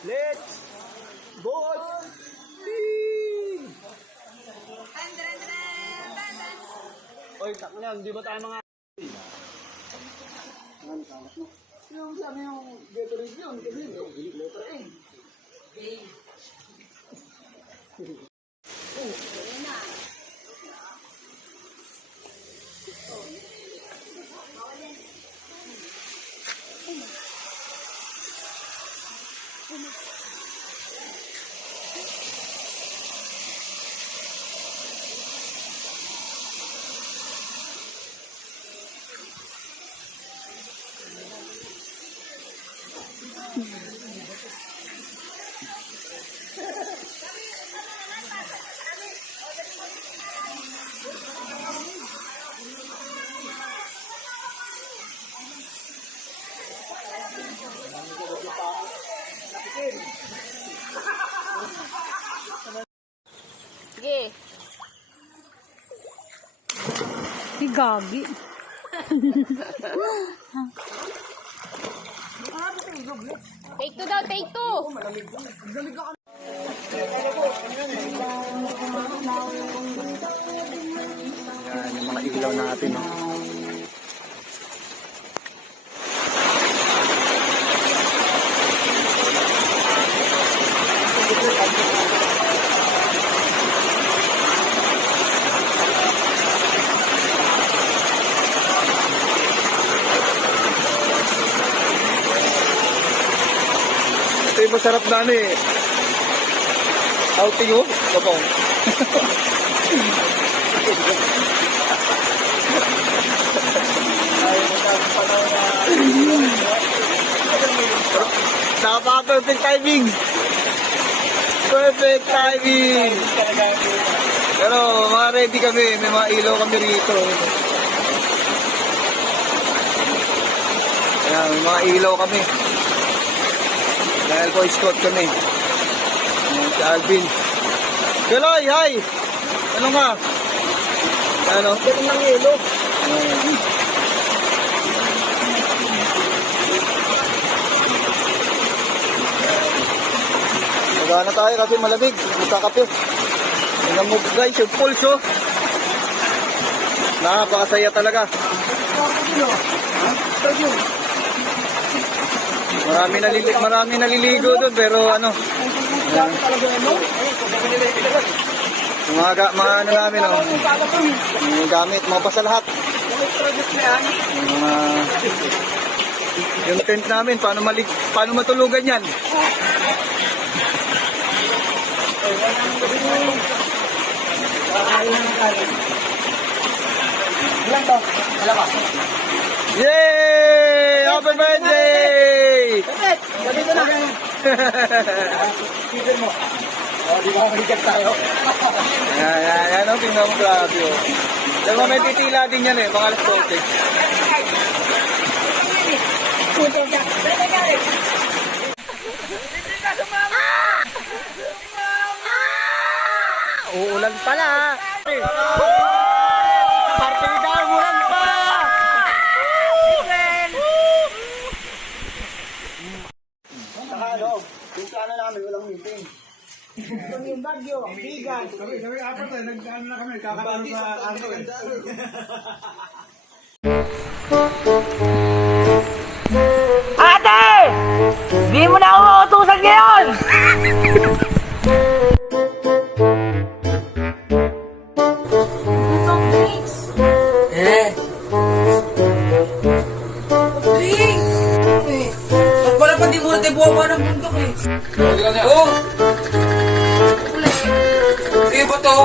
Let's go! Oy, tak na yan. Di ba tayo mga... Yung sabi yung Gatorade yun. Kasi yung letter A. Ayun na. Sige. Si Gagi. Take two daw, take two. Yan, yung mga ilaw natin. No? Ito yung masarap na ano eh. Outing oh. Kapong. Perfect timing. Perfect timing. Pero mga ready kami. May mga ilaw kami rito. Ayan, may mga ilaw kami. Dahil po scout kami. Ayan, si Alvin. Keloy, hi! Ano nga? Ano? Ganun ng ilaw. Magana tayo kasi malamig. Magkakape. Tingnan mo guys, yung pulse oh. Napakasaya talaga. Marami naliligo doon pero ano. Yung mga ano namin oh. Yung gamit, mga basa lahat. Yung tent namin, paano matulugan yan? Yay! Happy birthday! Dito na. Dito mo. Oh, di ba mahigat tayo? Yan, oh, tingnan mo grabe oh. Diba may titila din yan eh, mga alas 12. Uulan pala. Partida, uulan pa. Saka ano, yung plano namin walang meeting. Kung yung bagyo, bigan. Kami apat tayo, nag-ano na kami, kakatalo sa ano eh. Ate! Di mo na ako mautusan ngayon! Wala pa di mo natin buwa ng bundok eh. Oo. Sige ba to?